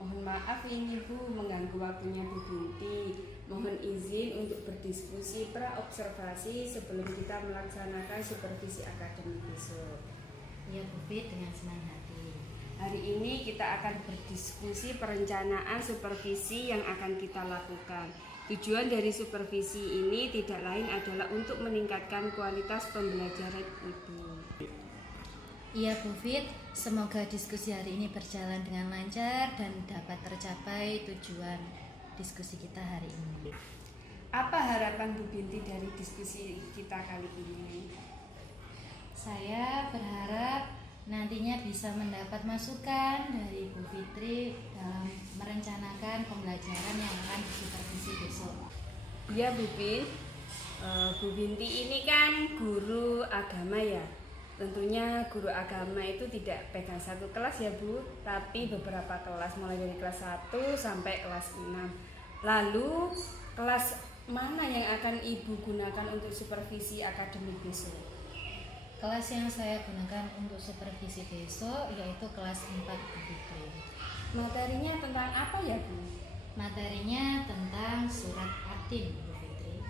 Mohon maaf ini Bu mengganggu waktunya Bu Binti. Mohon izin untuk berdiskusi pra-observasi sebelum kita melaksanakan supervisi akademik besok. Ya Bu Fit, dengan senang hati. Hari ini kita akan berdiskusi perencanaan supervisi yang akan kita lakukan. Tujuan dari supervisi ini tidak lain adalah untuk meningkatkan kualitas pembelajaran Ibu. Iya Bu Fit, semoga diskusi hari ini berjalan dengan lancar dan dapat tercapai tujuan diskusi kita hari ini. Apa harapan Bu Binti dari diskusi kita kali ini? Saya berharap nantinya bisa mendapat masukan dari Bu Fitri dalam merencanakan pembelajaran yang akan disupervisi besok. Iya Bu Bin, Bu Binti ini kan guru agama ya. Tentunya guru agama itu tidak pegang satu kelas ya Bu, tapi beberapa kelas mulai dari kelas 1 sampai kelas 6. Lalu kelas mana yang akan Ibu gunakan untuk supervisi akademik besok? Kelas yang saya gunakan untuk supervisi besok yaitu kelas 4 Bu Fitri. Materinya tentang apa ya Bu? Materinya tentang surat Atin Bu Fitri.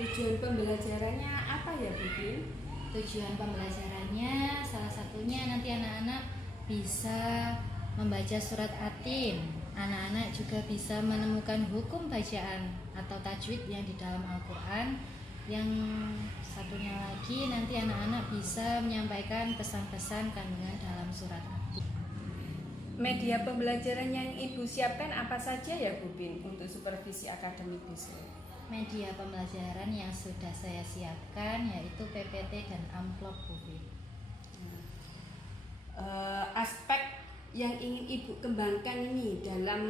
Tujuan pembelajarannya apa ya Bu Bin? Tujuan pembelajarannya salah satunya nanti anak-anak bisa membaca surat Atin. Anak-anak juga bisa menemukan hukum bacaan atau tajwid yang di dalam Al-Quran. Yang satunya lagi nanti anak-anak bisa menyampaikan pesan-pesan kandungan dalam surat Atin. Media pembelajaran yang Ibu siapkan apa saja ya Bu Bin untuk supervisi akademik besok? Media pembelajaran yang sudah saya siapkan yaitu PPT dan amplop Bu Bin. Aspek yang ingin Ibu kembangkan ini dalam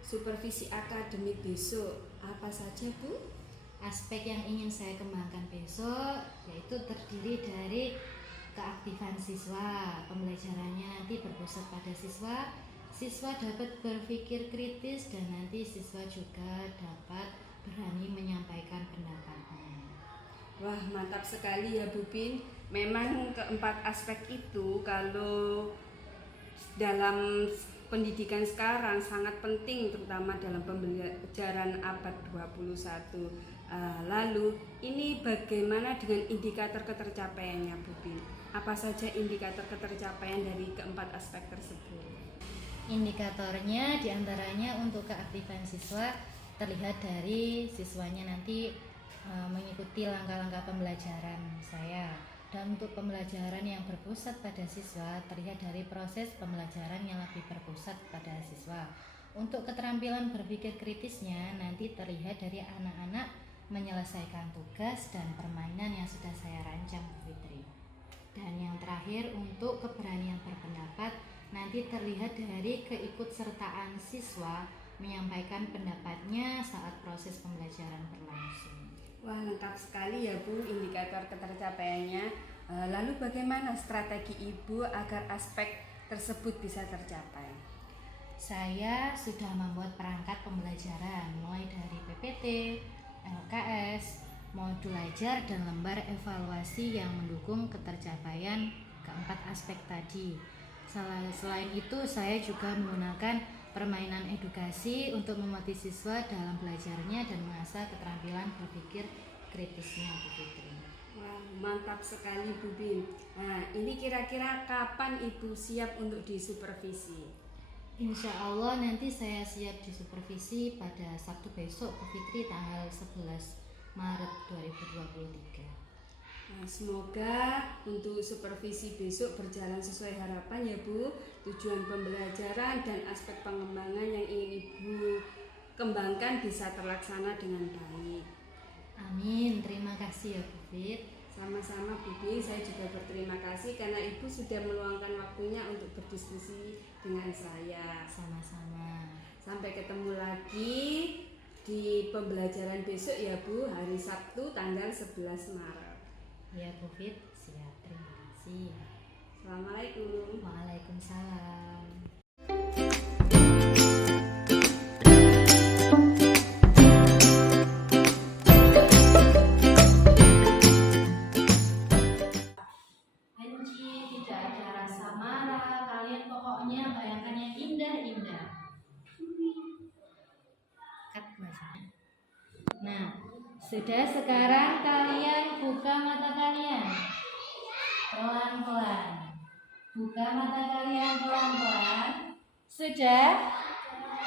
supervisi akademik besok apa saja Bu? Aspek yang ingin saya kembangkan besok yaitu terdiri dari keaktifan siswa. Pembelajarannya nanti berpusat pada siswa. Siswa dapat berpikir kritis dan nanti siswa juga dapat berani menyampaikan pendapatnya. Wah, mantap sekali ya Bu Bin. Memang keempat aspek itu kalau dalam pendidikan sekarang sangat penting, terutama dalam pembelajaran abad 21. Lalu ini bagaimana dengan indikator ketercapaiannya Bu Bin? Apa saja indikator ketercapaian dari keempat aspek tersebut? Indikatornya diantaranya untuk keaktifan siswa terlihat dari siswanya nanti mengikuti langkah-langkah pembelajaran saya. Dan untuk pembelajaran yang berpusat pada siswa terlihat dari proses pembelajaran yang lebih berpusat pada siswa. Untuk keterampilan berpikir kritisnya nanti terlihat dari anak-anak menyelesaikan tugas dan permainan yang sudah saya rancang Bu Fitri. Dan yang terakhir untuk keberanian berpendapat nanti terlihat dari keikutsertaan siswa menyampaikan pendapatnya saat proses pembelajaran berlangsung. Wah, lengkap sekali ya Bu indikator ketercapaiannya. Lalu bagaimana strategi Ibu agar aspek tersebut bisa tercapai? Saya sudah membuat perangkat pembelajaran mulai dari PPT, LKS, modul ajar dan lembar evaluasi yang mendukung ketercapaian keempat aspek tadi. Selain itu saya juga menggunakan permainan edukasi untuk memotivasi siswa dalam belajarnya dan mengasah keterampilan berpikir kritisnya Bu Fitri. Wah, mantap sekali Bu Bin. Nah, ini kira-kira kapan Ibu siap untuk disupervisi? Insya Allah nanti saya siap disupervisi pada Sabtu besok Bu Fitri tanggal 11 Maret 2023. Nah, semoga untuk supervisi besok berjalan sesuai harapan ya Bu. Tujuan pembelajaran dan aspek pengembangan yang ingin Ibu kembangkan bisa terlaksana dengan baik. Amin, terima kasih ya Bu Fit. Sama-sama Bu Bin, saya juga berterima kasih karena Ibu sudah meluangkan waktunya untuk berdiskusi dengan saya. Sama-sama. Sampai ketemu lagi di pembelajaran besok ya Bu, hari Sabtu tanggal 11 Maret. Ya Bu Fit, siap, terima kasih. Assalamualaikum. Waalaikumsalam. Anji, tidak ada rasa marah kalian pokoknya bayangkan yang indah-indah. Nah, sudah, sekarang kalian buka mata kalian pelan-pelan. Buka mata kalian pelan-pelan. Sudah?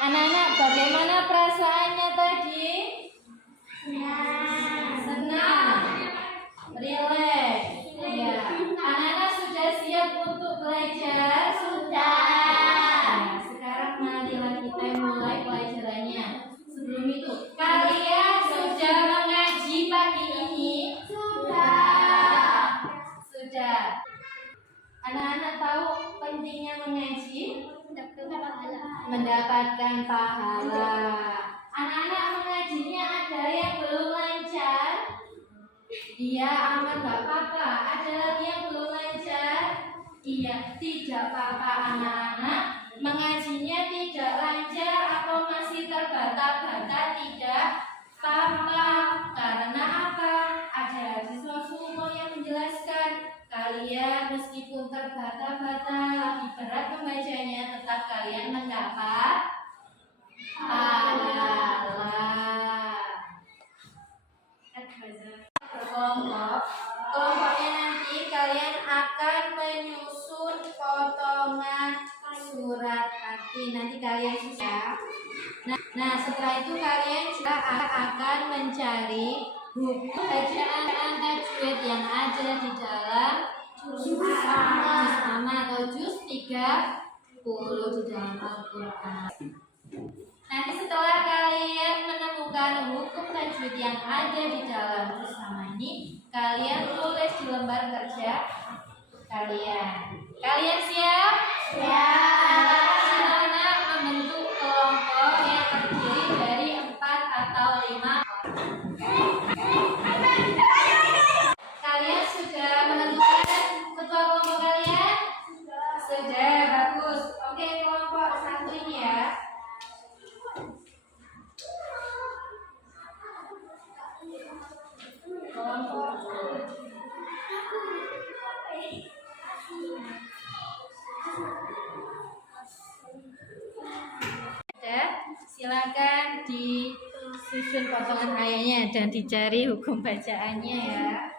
Anak-anak, bagaimana perasaannya tadi? Senang, rileks. Ya. Anak-anak sudah siap untuk belajar? Sudah. Sekarang marilah kita mulai pelajarannya. Sebelum itu, kalian sudah mengaji pagi ini? Sudah. Sudah. Anak-anak tahu pentingnya mengaji? Mendapatkan pahala. Anak-anak mengajinya ada yang belum lancar? Iya, aman, gak apa-apa. Ada lagi yang belum lancar? Iya, tidak apa-apa anak-anak. Mengajinya tidak lancar atau masih terbata-bata, tidak apa-apa. Karena apa? Ada hadis Rasulullah yang menjelaskan, kalian meskipun terbata-bata, lebih berat membacanya, tetap kalian mendapat pahala. Kelompoknya nanti kalian akan menyusun potongan surat hati. Nanti kalian susah. Nah, setelah itu kalian juga akan mencari buku bacaan tajwid yang ada di dalam juz amma atau juz 30 di dalam Al-Quran. Nanti setelah kalian menemukan hukum tajwid yang ada di dalam juz amma ini, kalian tulis di lembar kerja kalian. Kalian siap? Siap. Anak-anak membentuk kelompok yang terdiri dari 4 atau 5 orang. Kalian sudah menentukan ketua kelompok kalian? Sudah, bagus. Oke, kelompok 1 ini ya. Silakan disusun potongan ayatnya dan dicari hukum bacaannya ya.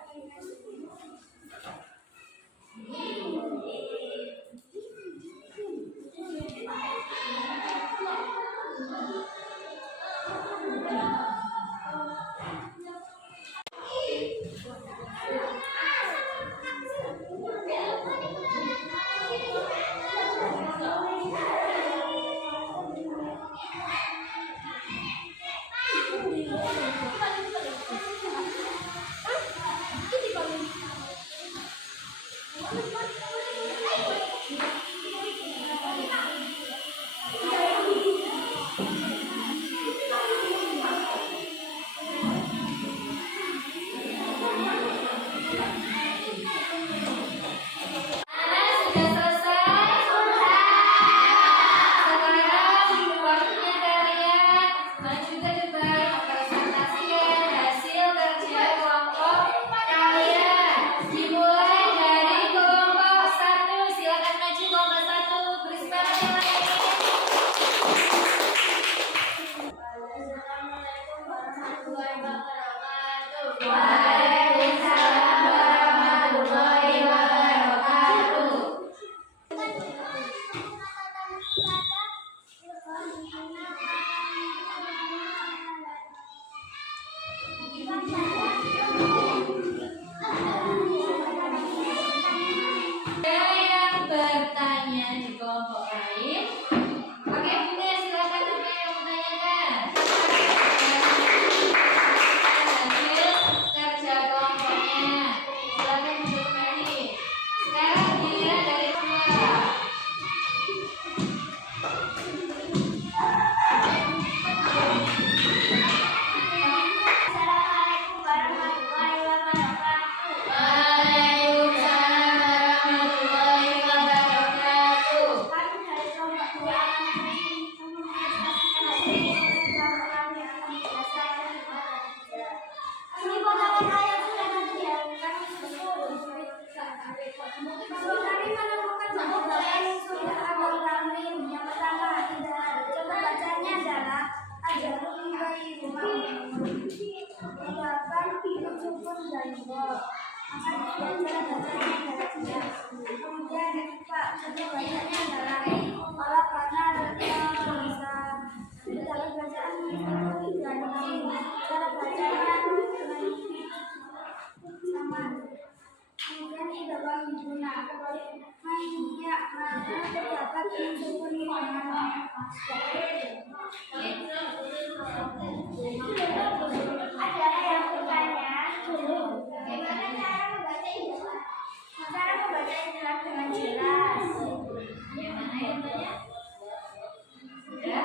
syukur dan doa. Akan belajar bacanya adalah tidak. Kemudian Pak, contoh bacanya adalah olah karena kita bisa dalam bacaan itu dan cara bacanya sama. Kemudian ibadah menggunakan hanya terdapat syukur ada yang bertanya bagaimana cara membaca ibadah? Cara membaca ibadah dengan jelas. Yang mana yang tanya? Ya.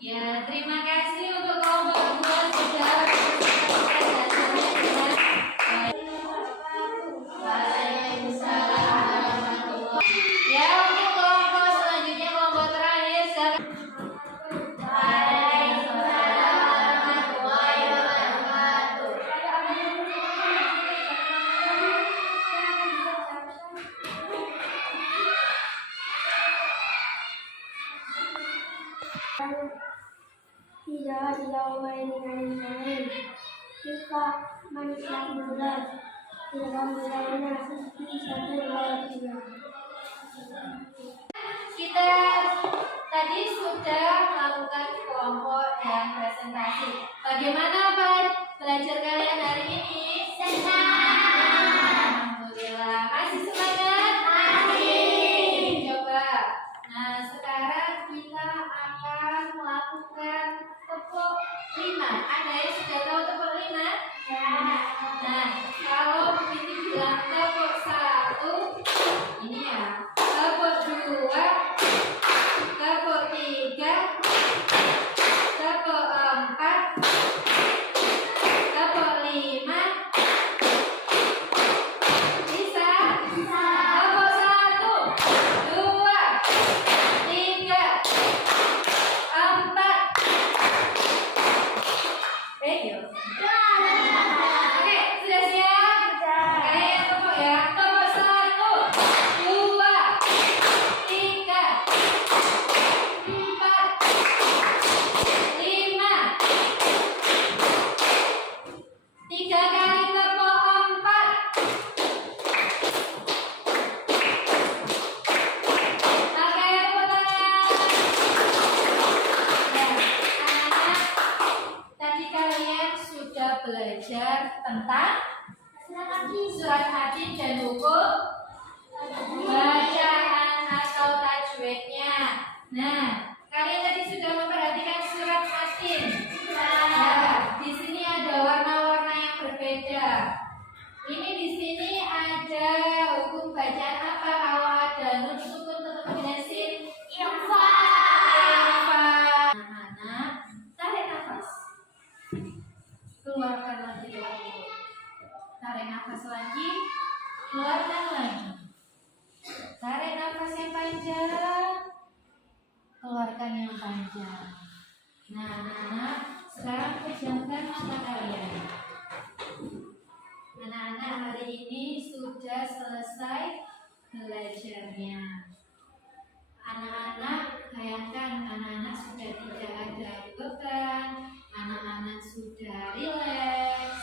Ya, terima kasih untuk kelompok 2 sudah belajarnya dengan baik. Waalaikumsalam warahmatullahi. Ya, untuk kelompok selanjutnya, kelompok terakhir silakan. Waalaikumsalam warahmatullahi wabarakatuh. Tidak dilawain dengan lain. Kita manusia berat. Dalam berlawannya seperti satu lawan tiga. Kita tadi sudah melakukan kelompok dan presentasi. Bagaimana belajar kalian hari ini? Senang. Alhamdulillah. Masih semangat? Masih. Coba. Nah, sekarang kita akan melakukan tepuk 5. Ada yang sudah tahu tepuk 5? Ya. Nah, kalau ini bilang tepuk 1, ini ya. Tepuk 2, tepuk 3, tepuk 4, tepuk 5. Bisa? Bisa. Tepuk 1, 2, 3, 4. Yuk. Oke, sudah siap? Kalian tepuk ya. Tepuk 1, 2, 3, 4, 5. 3 kali tepuk 4. Oke, tepuk tangan. Ya, anak-anak, tadi kalian sudah belajar tentang surat hadis dan hukum bacaan atau tajwidnya. Nah, kalian tadi sudah memperhatikan surat hadis. Ya, di sini ada warna-warna yang berbeda. Ini di sini ada hukum bacaan apa? Kalau ada nun sukun tetap dengan sin. Ikhfa. Anak-anak, tarik nafas. Keluarkan lagi lagi. Tarik nafas lagi. Keluarkan lagi. Tarik nafas yang panjang. Keluarkan yang panjang. Nah, anak-anak, sekarang pejamkan mata kalian. Anak-anak hari ini sudah selesai belajarnya. Anak-anak, bayangkan anak-anak sudah tidak ada beban, anak-anak sudah rileks.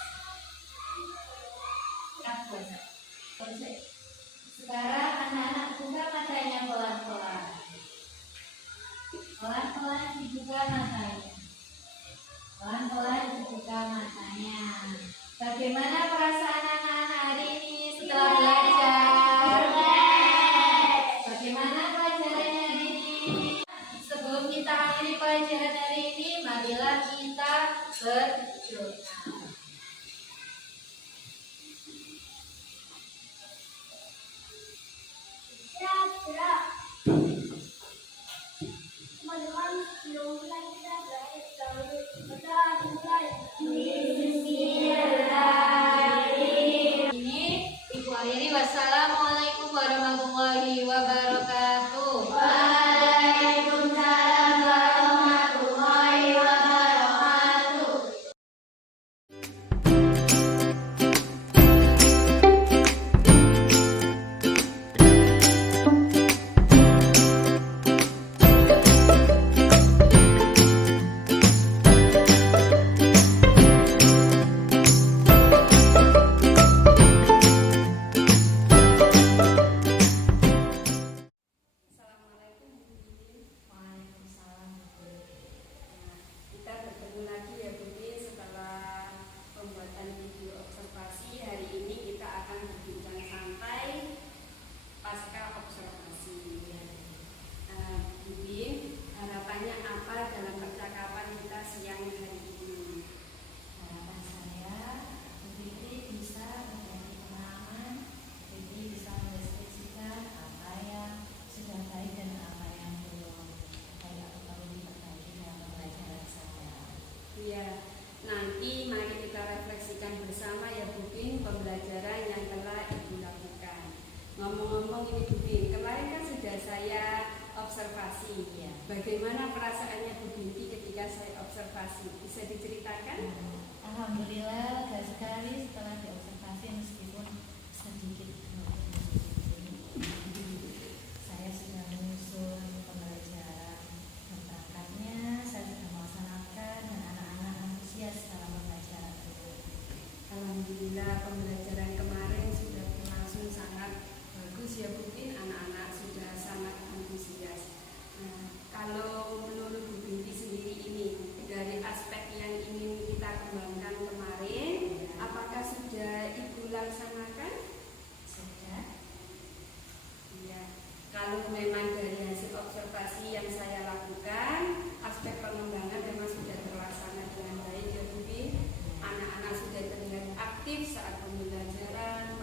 Sekarang anak-anak buka matanya pelan-pelan. Pelan-pelan dibuka matanya. Pelan-pelan dibuka matanya. Bagaimana perasaan anak-anak hari ini setelah belajar? Bagaimana pelajarannya hari ini? Sebelum kita akhiri pelajaran hari ini, marilah kita berdoa. Teman-teman, sebelum kita berakhir, kita mulai. Bismillah. observasi. Iya. Bagaimana perasaannya Bu Binti ketika saya observasi? Bisa diceritakan? Alhamdulillah lega sekali setelah diobservasi meskipun sedikit saya sudah menyusun pembelajaran dan perangkatnya, saya sudah melaksanakan dan anak-anak antusias dalam pembelajaran itu. Alhamdulillah pembelajaran kemarin sudah berlangsung sangat bagus ya Bu Bin, anak-anak sudah sangat antusias. Nah, kalau menurut Bu Binti sendiri ini dari aspek yang ingin kita kembangkan kemarin, apakah sudah Ibu laksanakan? Sudah. Iya. Kalau memang dari hasil observasi yang saya lakukan, aspek pengembangan memang sudah terlaksana dengan baik ya Bu Bin. Anak-anak sudah terlihat aktif saat pembelajaran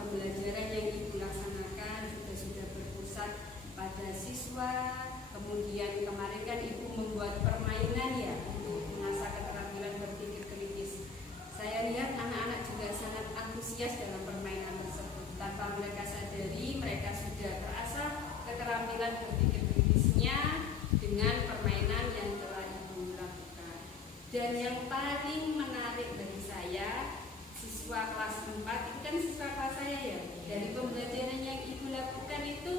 yang Ibu laksanakan juga sudah berpusat pada siswa. Kemudian kemarin kan Ibu membuat permainan ya untuk mengasah keterampilan berpikir kritis. Saya lihat anak-anak juga sangat antusias dalam permainan tersebut. Tanpa mereka sadari, mereka sudah terasah keterampilan berpikir kritisnya dengan permainan yang telah Ibu lakukan. Dan yang paling menarik bagi saya, siswa kelas 4 itu kan siswa kelas saya ya. Dari pembelajaran yang Ibu lakukan itu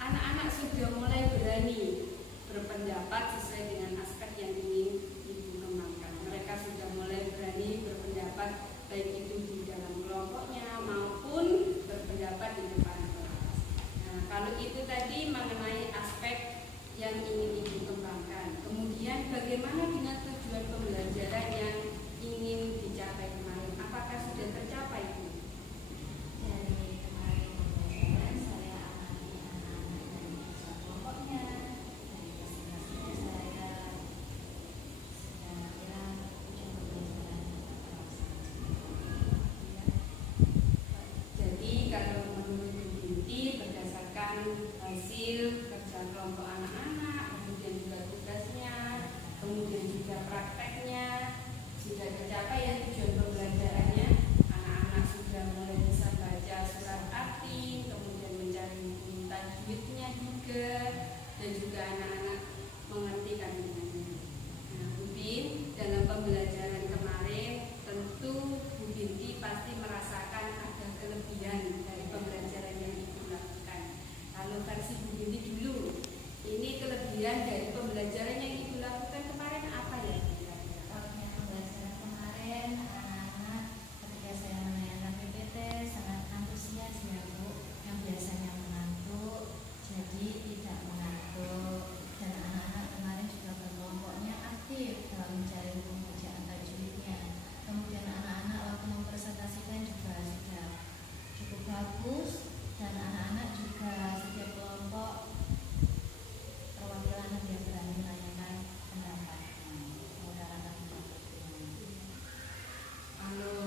anak-anak sudah mulai berani berpendapat sesuai dengan aspek yang ingin Ibu kembangkan. Mereka sudah mulai berani berpendapat baik itu di dalam kelompoknya maupun berpendapat di depan kelas. Nah, kalau itu tadi mengenai aspek yang ingin Ibu kembangkan. Kemudian bagaimana dengan tujuan pembelajaran yang ingin dicapai kemarin? Apakah sudah tercapai Bu? Dari kemarin pembelajaran saya amati anak-anak dari siswa kelompoknya, dari presentasinya saya sudah kira tujuan pembelajaran Jadi kalau menurut Bu Binti berdasarkan hasil kerja kelompok anak-anak, kemudian juga tugasnya, kemudian juga prakteknya sudah tercapai ya tujuan pembelajarannya. Anak-anak sudah mulai bisa baca surat arti, kemudian mencari buku tajwidnya juga, dan juga anak-anak mengerti kandungannya. Nah, Bu Bin, dalam pembelajaran kemarin tentu Bu Binti pasti merasakan ada kelebihan dari pembelajaran yang Ibu lakukan. Kalau versi Bu Binti dulu, ini kelebihan dari pembelajaran yang Ibu lakukan kemarin apa ya? Kalau yang pembelajaran kemarin, anak-anak ketika saya menanyakan PPT sangat antusias ya Bu, yang biasanya mengantuk jadi tidak mengantuk, dan anak-anak kemarin juga berkelompoknya aktif dalam mencari buku bacaan tajwidnya. Kemudian anak-anak waktu mempresentasikan juga sudah cukup bagus, dan anak-anak juga setiap kelompok perwakilan yang dia berani menanyakan pendapatnya. Saudara kami Kalau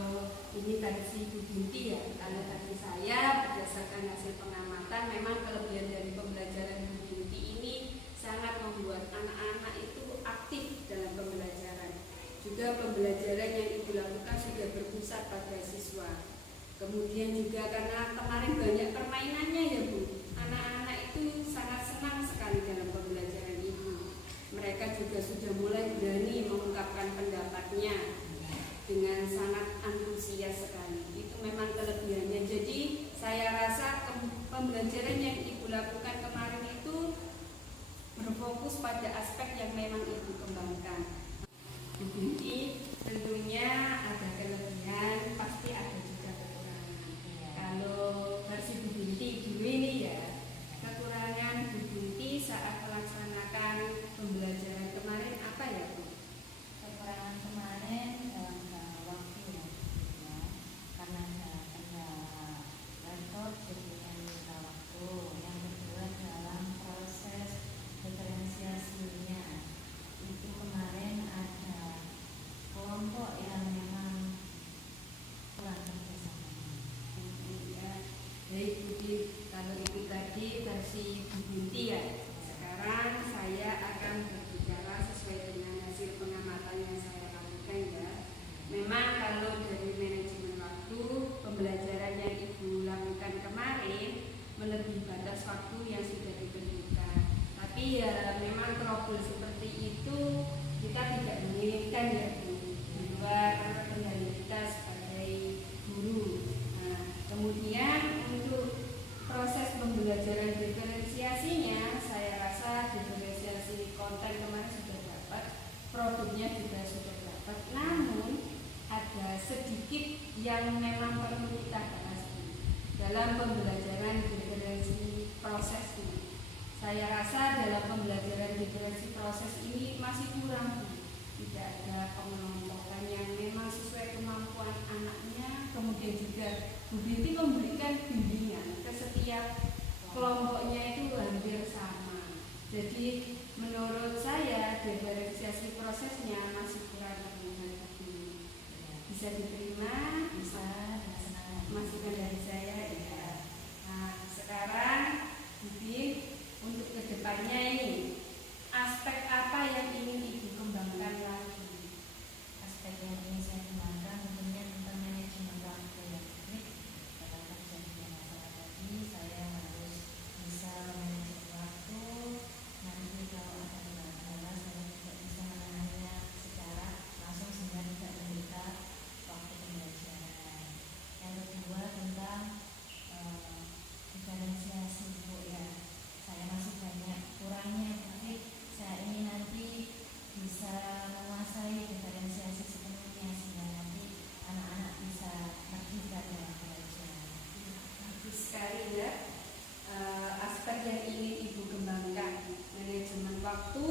ini versi Bu Binti ya, kalau versi saya berdasarkan hasil pengamatan memang kelebihan dari pembelajaran Bu Binti ini sangat membuat anak-anak itu aktif dalam pembelajaran. Juga pembelajaran yang Ibu lakukan sudah berpusat pada siswa. Kemudian juga karena kemarin banyak permainannya ya Bu, anak-anak itu sangat senang sekali dalam pembelajaran Ibu. Mereka juga sudah mulai berani mengungkapkan pendapatnya dengan sangat antusias sekali. Itu memang kelebihannya. Jadi saya rasa pembelajaran yang Ibu lakukan kemarin itu berfokus pada aspek yang memang Ibu kembangkan. Bu Binti, tentunya ada kelebihan, pasti ada juga kekurangan. Kalau versi Bu Binti dulu ini ya, kekurangan Bu Binti saat melaksanakan pembelajaran kemarin apa ya Bu? kekurangan kemarin dalam waktu ya, karena ada laptop jadi kan minta waktu. Yang kedua dalam proses diferensiasinya itu kemarin ada kelompok yang memang kurang kerjasama. Ya, baik Bu Binti, kalau itu tadi versi Bu Binti ya. Sekarang saya akan berbicara sesuai dengan hasil pengamatan yang saya lakukan ya. Memang kalau dari manajemen waktu, pembelajaran yang Ibu lakukan kemarin melebihi batas waktu yang sudah ditentukan. Tapi ya memang trouble seperti itu kita tidak menginginkan ya Bu, di luar kendali kita sebagai guru. Nah, kemudian untuk proses pembelajaran diferensiasinya, saya rasa diferensiasi konten kemarin sudah dapat, produknya juga sudah dapat, namun ada sedikit yang memang perlu kita bahas dalam pembelajaran diferensi proses ini. Saya rasa dalam pembelajaran diferensi proses ini masih kurang, tidak ada pengelompokan yang memang sesuai kemampuan anaknya. Kemudian juga Bu Binti memberikan bimbingan ke setiap kelompoknya itu hampir sama. Jadi menurut saya diferensiasi prosesnya masih kurang lebih. Bisa diterima, bisa masukan dari saya ya. Nah, sekarang mungkin untuk kedepannya ini aspek apa yang ingin Ibu kembangkan lagi? Aspek yang ingin saya kembangkan tentunya tentang manajemen waktu ya. Karena terjadinya masalah tadi, saya harus bisa manajemen waktu. Nanti kalau ada kendala saya tidak bisa menangannya secara langsung sehingga tidak menderita waktu pembelajaran. Yang kedua tentang diferensiasi Bu ya. Saya masih banyak kurangnya, tapi saya ingin nanti bisa menguasai diferensiasi sepenuhnya sehingga nanti anak-anak bisa terlibat dalam belajar. Bagus sekali ya. Aspek yang ingin Ibu kembangkan, manajemen waktu,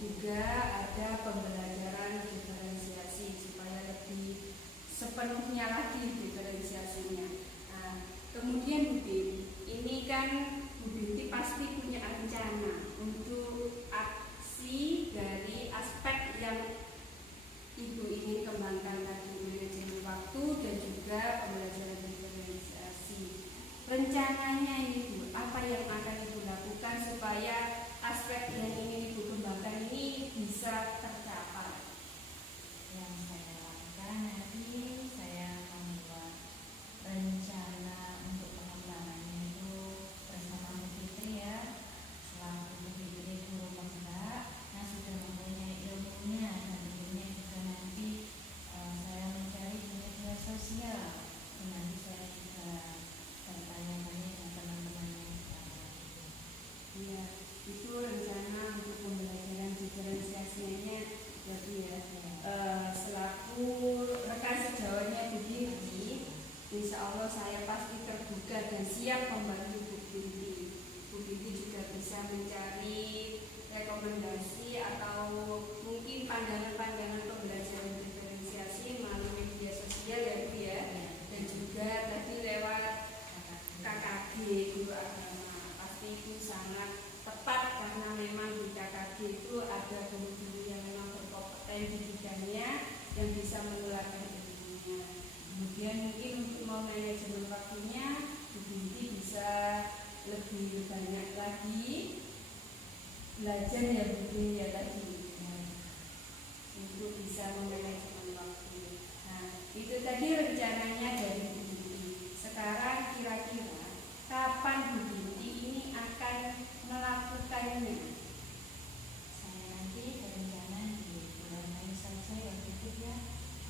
juga ada pembelajaran diferensiasi supaya lebih sepenuhnya lagi diferensiasinya. Nah, kemudian Bu Binti, ini kan Bu Binti pasti punya rencana untuk aksi dari aspek yang Ibu ingin kembangkan tadi, manajemen waktu dan juga pembelajaran diferensiasi. Rencananya ini Bu, apa yang akan Ibu lakukan supaya aspek yang ingin Ibu kembangkan ini bisa tercapai? Yang saya lakukan nanti saya membuat rencana untuk pengembangannya itu bersama Bu Fitri ya, selaku Bu Fitri guru penggerak yang sudah mempunyai ilmunya dan tentunya juga nanti saya mencari di media sosial dan nanti saya juga bertanya-tanya dengan teman-teman yang sekarang. Ya, itu rencana untuk pembelajaran diferensiasinya jadi ya. Selaku rekan sejawatnya Bu Binti, insya Allah saya pasti terbuka dan siap membantu Bu Binti. Bu Binti juga bisa mencari rekomendasi atau mungkin pandangan-pandangan pembelajaran diferensiasi melalui media sosial ya Bu ya, dan juga tadi lewat KKG guru agama. Pasti itu sangat tepat karena memang di KKG itu ada guru-guru yang memang berkompeten di bidangnya yang bisa menularkan ilmunya. Kemudian mungkin untuk manajemen waktunya Bu Binti bisa lebih banyak lagi belajar ya Bu Binti ya tadi untuk bisa memanajemen waktu. Nah, itu tadi rencananya dari Bu Binti. Sekarang kira-kira kapan Bu Binti ini akan melakukannya? Saya nanti berencana di bulan Mei saja ya gitu ya,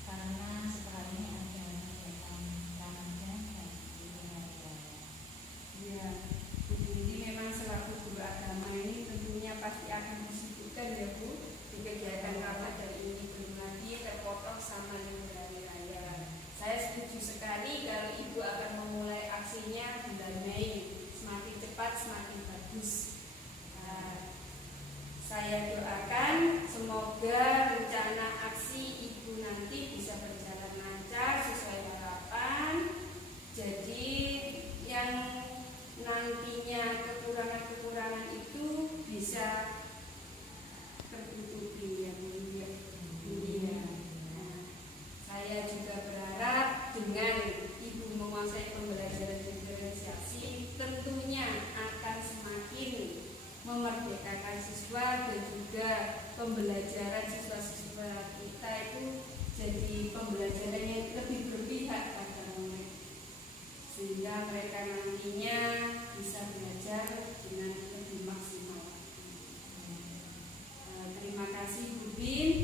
karena setelah ini ada kegiatan Ramadan dan Idul Adha. Ya, Bu Binti memang selaku guru agama ini tentunya pasti akan disibukkan ya Bu di kegiatan Ramadan ini, belum lagi terpotong sama libur hari raya. Saya setuju sekali kalau Ibu akan memulai aksinya bulan Mei, semakin cepat semakin bagus. Saya doakan semoga rencana aksi Ibu nanti bisa berjalan lancar sesuai harapan. Jadi yang nantinya kekurangan-kekurangan itu bisa tertutupi ya Bu ya. Nah, saya juga berharap dengan Ibu menguasai pembelajaran diferensiasi tentunya akan semakin memerdekakan siswa dan juga pembelajaran siswa-siswa kita itu jadi pembelajaran yang lebih berpihak pada mereka sehingga mereka nantinya bisa belajar dengan lebih maksimal. kasih Bu Bin.